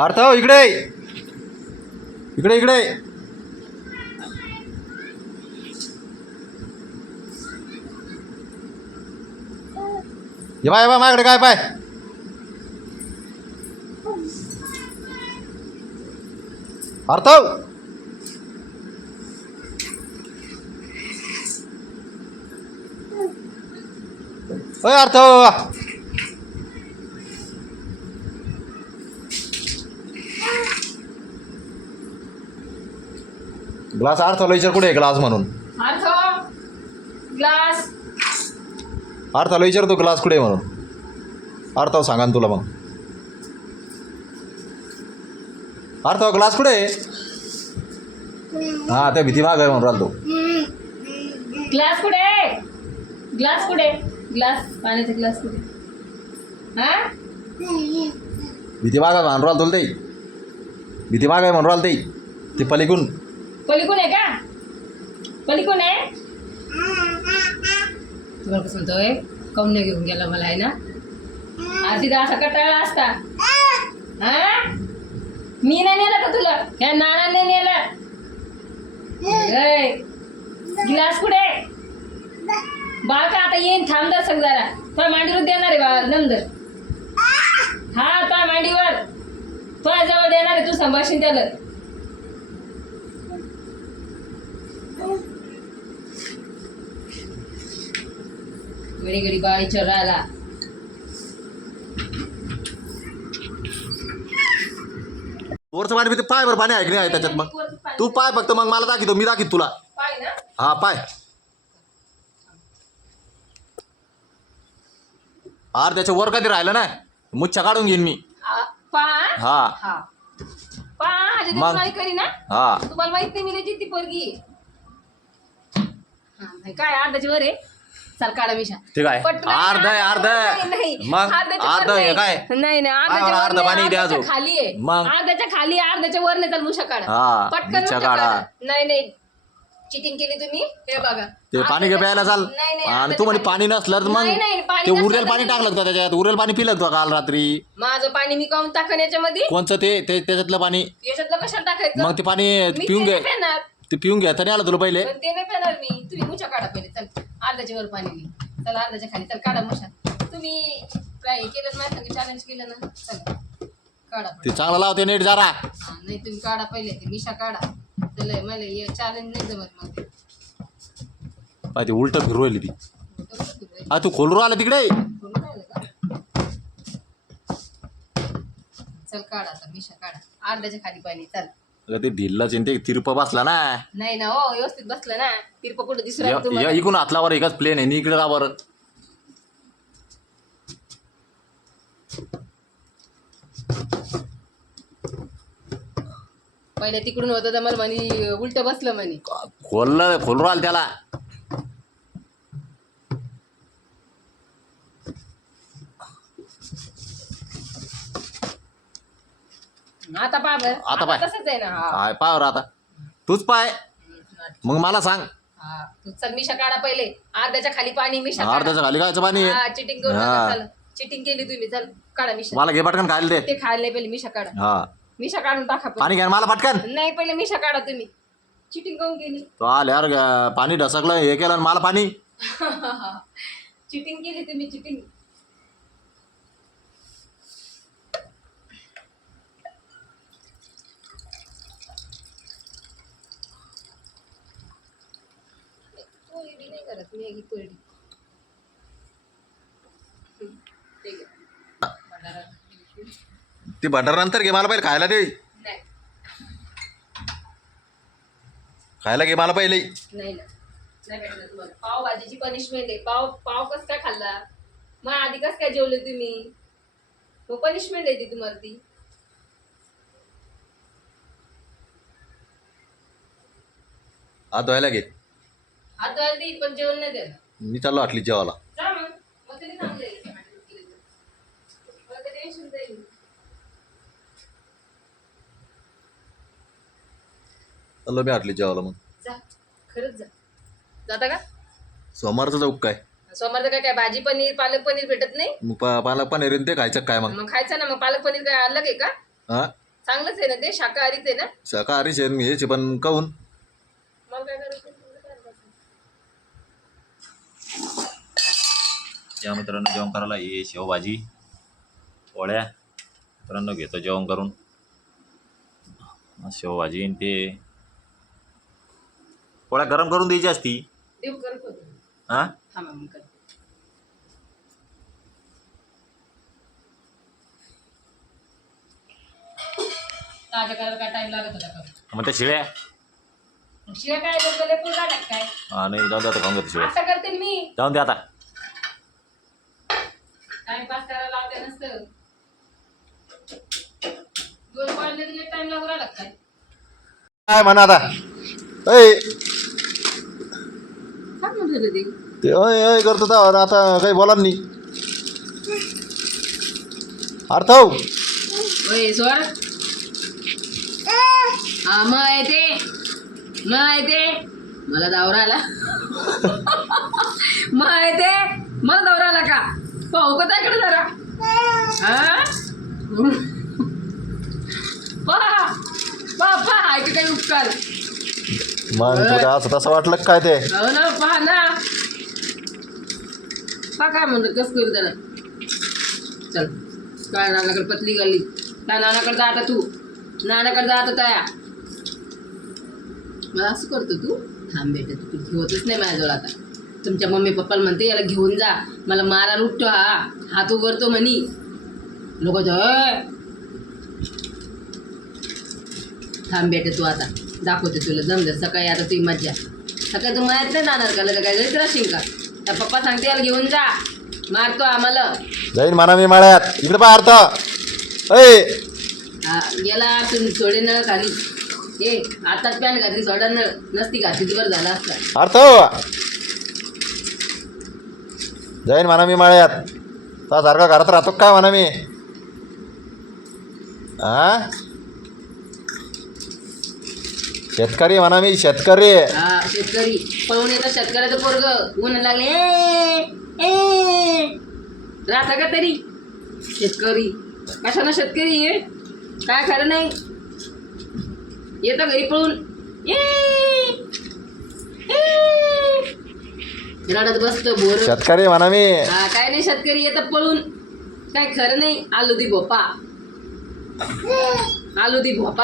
अर्थ हो, इकडे. इकडे इकडे. ये बाय बाय माझ्याकडे काय पाय? अर्थ हो. ओय ग्लास अर्थ विचार कुठे आहे ग्लास म्हणून? अर्थ ग्लास. अर्थाला विचारतो ग्लास कुठे आहे म्हणून? अर्थ सांगा ना तुला मग. अर्थ ग्लास कुठे आहे? हा त्या भीती माग आहे म्हणून राहिलो तो. ग्लास कुठे ग्लास कुठे ग्लास पाण्याचा ग्लास कुठे हा? भीती माग आहे म्हणून राहिलो तुला ते. भीती माग आहे म्हणून राहिलो ते. ते पलीकडून. पलीकडून आहे का? पलीकडून आहे? तुम्हाला कसं म्हणतोय काऊन घेऊन गेला मला आहे ना? आधी तर असा कटाळा असता. हा? मी नाही नेलं का तुला? ह्या नानाने नेलं. गिलास कुठे? बाळ का आता येईन? थांब दर्शक जरा. तुला मांडीवर देणार आहे बाळा नंतर हा तुझ्या मांडीवर. तुझ्या जवळ देणार आहे तू संभाषण त्याला. घडी घडी बाळीच्या राहिला वरचं पाणी पिते पाय बरं पाणी ऐकणे आहे त्याच्यात मग. तू पाय फक्त मग मला दाखवतो मी दाखवतो तुला. हा पाय. आर त्याच्या वर कधी राहिलं ना मुच्छा काढून घेईन मी. हा. हा. मग? नाही करी ना हा. तुम्हाला माहीत नाही मी जिद्दी पोरगी हा, काय अर्धाची वर आहे? चल काढा विषा ठीक आहे. पटकन अर्ध आहे अर्ध नाही, नाही. आहे मग अर्ध्याच्या अर्ध नाही. काय नाही नाही अर्ध पाणी द्या अजून. खाली आहे. मग? अर्ध्याच्या खाली आहे, अर्ध्याच्या वर नाही काढा. हा, पटकन काढा. नाही नाही. चिटिंग केली तुम्ही? हे बघा. ते पाणी घे प्यायला चाल. नाही, नाही, आणि तू म्हणे पाणी नसलं तर नाही, नाही, मग पाणी ते नसलं उरेल तर पाणी टाकलं का त्याच्यात. उरेल पाणी पिलं का काल रात्री. माझं पाणी मी काऊन टाकन याच्यामध्ये? कोणचं ते ते- त्याच्यातलं पाणी? याच्यातलं कशाला टाकायचं? मग ते पाणी मी पिऊन ते घे. नाही पिणार. ते पिऊन घ्या तरी आलं तुला पहिले. पण ते नाही पेणार मी. तुम्ही मुछा काढा पहिले चल. अर्ध्याच्या वर पाणी घे चला अर्ध्याच्या खाली चल काढा मुछा तुम्ही काय हे केलं माझ्या संग चॅलेंज केलं ना? चल काढा ते. चांगलं लावते नीट जरा. हा, नाही तुम्ही काढा पहिले ते मिशा काढा. चल मला हे चॅलेंज नाही जमत मग ते. पाय ते उलट फिरू राहिली ती? आ तू खोलू आला तिकडे? करून राहिलं का? चल काढा आता मिशा काढा. अर्ध्याच्या खाली पाणी चल. अगं ते ढिल्लाच आहे ते तिरप बसला ना. नाही ना हो व्यवस्थित बसलं ना. तिरपा कुठं दिसू राहिलं या- तुम्हाला? या इकून हातलावर एकच प्लेन आहे नी इकडे का बरं? पहिले तिकडून होतं तर मला म्हणे उलट बसलं म्हणे. खोललं खोलू आलं त्याला. आता पहा बरं. आता पाय. तसंच आहे ना हा. काय पाय आता. तूच पाय. मग मला सांग. हा. तू चल मिशा काढा पहिले. अर्ध्याच्या खाली पाणी मिशा अर्ध्याच्या खाली कायचं पाणी? आहे? चिटिंग करू हा. चल. चिटिंग केली तुम्ही चल काढा मिशा. मला घे पटकन खायला दे. ते खायला पहिले मिशा काढा. हा. मिशा काढून टाका पहिले. पाणी घ्या ना मला पटकन. नाही पहिले मिशा काढा तुम्ही. चिटिंग करून केली. तो आले यार ग- पाणी ढसकलं हे केलं आणि मला पाणी. चिटिंग केली तुम्ही चिटिंग कोरडी नाही करत कोरडी. ती भंडार नंतर घे मला पहिले खायला दे. नाही. खायला घे मला नाही भेटणार तुम्हाला. पावभाजीची पनिशमेंट आहे. पाव पाव कस काय खाल्ला? मग आधी कस काय जेवले तुम्ही? मग पनिशमेंट आहे ती तुम्हाला ती. हात धुवायला घे. देईल पण जेवण नाही देणार. मी चाललो आटली जेवायला. जा मग. मग तरी चांगलं आहे. मला तर टेन्शन जाईल चाललो मी आटली जेवायला मग. जा. खरंच जा. जाता का? सोमवारचं जाऊ काय? सोमवारचं काय काय भाजी पनीर पालक पनीर भेटत नाही? मग पा- पालक पनीर आणि ते खायचं काय मग? मग खायचं ना मग पालक पनीर काय अलग आहे का? हा? चांगलंच आहे ना ते शाकाहारीच आहे ना? शाकाहारीच आहे मी याचे पण काहून मग काय करायचं? या मित्रांनो जेवण करायला. ये शेवभाजी. पोळ्या. मित्रांनो घेतो जेवण करून. शेवभाजी आणि ते. पोळ्या गरम करून द्यायची असती. हां? मग त्या शिळ्या? शिवाय काय काय? हा नाही जाऊन दे आता खाऊन घेतो शिळ्या. आता करते मी. जाऊन दे आता. टाइमपास करायला लावते नसतं. दोन कॉलेज टाइम लागू राहिला काय? म्हणा आता? ऐ. काय म्हणत होते ते? ते अय अय करतो तर. आता काही बोला नाही. अर्थ हो ओय स्वर हा मग येते. मग येते. मला दावरा आला मग येते. मला दावरा आला का? पाहू जरा. पहा पहा हाय का काही उपकार. मग तुला असं तसं वाटलं काय ते? हो ना पहा ना. पहा काय म्हणतात कस करू त्याला? चल काय नानाकडे पतली गल्ली. त्या नानाकडे जा आता तू. नानाकडे जा आता तया. मला असं करतो तू. थांब बेटा तू घेवतच नाही माझ्याजवळ आता. तुमच्या मम्मी पप्पाला म्हणते याला घेऊन जा मला मारायला उठतो हा हात उघडतो म्हणी. लोक थांब बेटा तू आता दाखवते तुला जमलं सकाळी आता तुझी मज्जा. सकाळी तू मारत नाही जाणार का लगा काय जायचं राशील का? त्या पप्पा सांगते याला घेऊन जा मारतो आम्हाला. जाईन म्हणा मी माळ्यात. इकडे पाय अर्थ. हा, गेला तुम्ही सोडे न खाली. ए आताच पॅन घातली सोडा न नसती घातली ती बरं झाला असता. अर्थ. जाईन म्हणा मी माळ्यात. ता सारखं घरात राहतो का काय म्हणा मी आ? शेतकरी म्हणा मी शेतकरी. हा शेतकरी. पळून येतो शेतकऱ्याचं पोरग. ऊन लागले. ए, ए. राहता का तरी? शेतकरी. कशाला शेतकरी आहे काय खरं नाही? येतं घरी पळून. ए. रडत बसतो बोर. शेतकरी म्हणा मी. हा काय नाही शेतकरी येतं पळून. काय खरं नाही आलू दी भोपा. आलू दी भोपा.